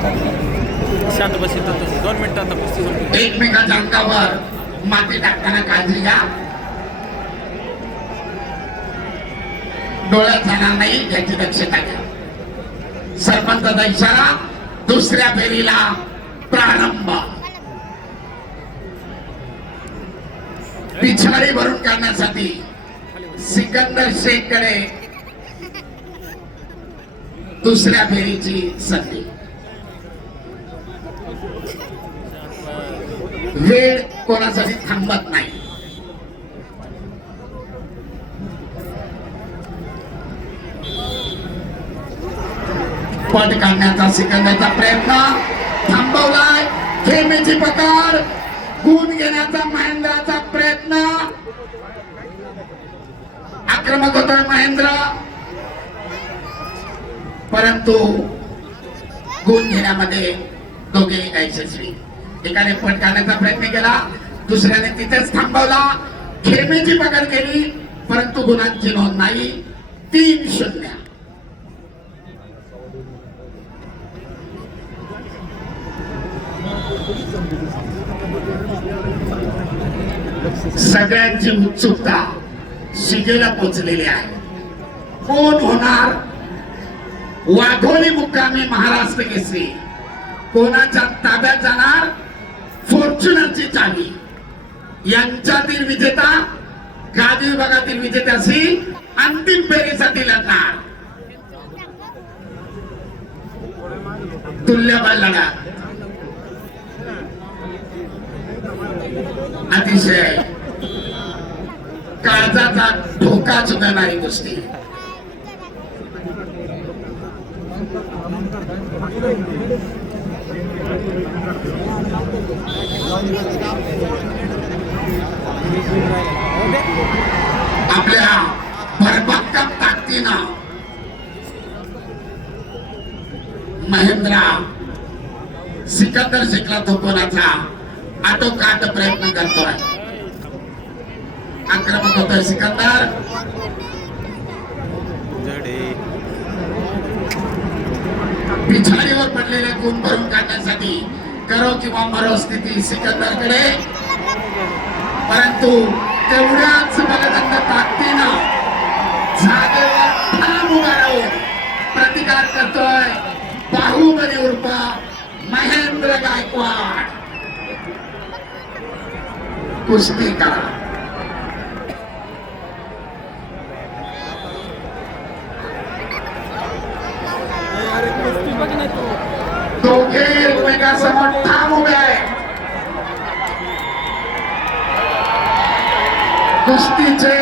शांत बसेल 2 मिनिटं आता कुस्ती संपली. एकमेकाच्या अंगावर माती टाकताना काळजी घ्या. डोळ्यात जाणार नाही याची दक्षता घ्या. सरपंचाचा इशारा, दुसऱ्या फेरीला प्रारंभ. पिछाडी भरून काढण्यासाठी सिकंदर शेखकडे दुसऱ्या फेरीची संधी. वेळ कोणासाठी थांबत नाही. पट काढण्याचा सिकंदरचा प्रयत्न थांबवलाय. खेमेची पकड, गुण घेण्याचा महेंद्राचा प्रयत्न. आक्रमक होतोय महेंद्र, परंतु गुण घेण्यामध्ये दोघे यशस्वी. एकाने पट काढण्याचा प्रयत्न केला, दुसऱ्याने तिथेच थांबवला. खेमेची पकड केली, परंतु गुणांची नोंद नाही. 3-0. सगळ्यांची उत्सुकता शिगेला पोचलेली आहे. कोण होणार वाघोली मुक्कामी महाराष्ट्र केसरी? कोणाच्या ताब्यात जाणार फॉर्च्युनरची चावी? यांच्यातील विजेता गादी विभागातील विजेत्याशी अंतिम फेरीसाठी लढणार. तुल्यबळ लढा, अतिशय काळजाचा धोका चुकवणारी कुस्ती. आपल्या भरभक्कम ताकदीनं महेंद्रा सिकंदर शेखला थोपवण्याचा आटोकाट प्रयत्न करतोय. आक्रमक होतोय सिकंदर. पिछाडीवर पडलेले गुण भरून काढण्यासाठी करो किंवा मरो स्थिती सिकंदरकडे, परंतु तेवढ्याच बलदंड ताकदीनं जागेवर ठाम उभा राहून प्रतिकार करतोय बाहुबली उर्फ महेंद्र गायकवाड. कुस्ती करा. दोघे एकमेकांसमोर ठाम उभे आहे. कुस्तीचे